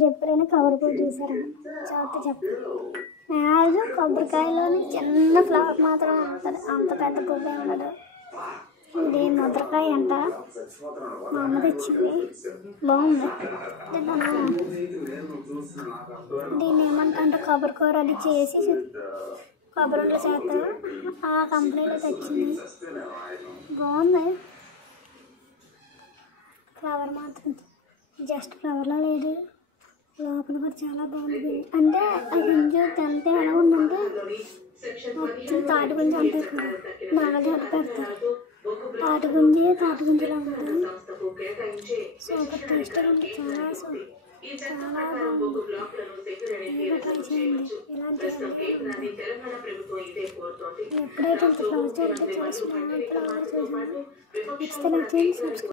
మీరు ఎప్పుడైనా కవర్ పూలు చూసారా? చదువుతూ చెప్తాను. మ్యాక్సిమం కొబ్బరికాయలోని చిన్న ఫ్లవర్ మాత్రమే ఉంటుంది, అంత పెద్ద పువ్వే ఉండదు. ఇది ముద్రకాయ అంట, మా అమ్మ తెచ్చింది, బాగుంది. దీన్ని ఏమంటే కొబ్బరి కూర అది చేసి కొబ్బరిలో చేస్తారు, ఆ కంపెనీలో తెచ్చింది, బాగుంది. ఫ్లవర్ మాత్రం జస్ట్ ఫ్లవర్లో లేదు, లోపల కూడా చాలా బాగుంది. అంటే ఆ గుంజు తింటే ఎలా ఉందంటే మొత్తం తాటి గుంజు అంటారు కదా, నాగజాతి పెడతారు, తాటి గుంజులా ఉంటుంది. సూపర్ టేస్ట్గా ఉంది, చాలా చాలా బాగుంది. మీరు ట్రై చేయండి, ఇలాంటి ఎప్పుడైతే ఇంత ఫ్లవర్స్ చూడండి, చాలా స్మాల్ ఫ్లవర్స్ చూసాను. నచ్చితే నచ్చింది.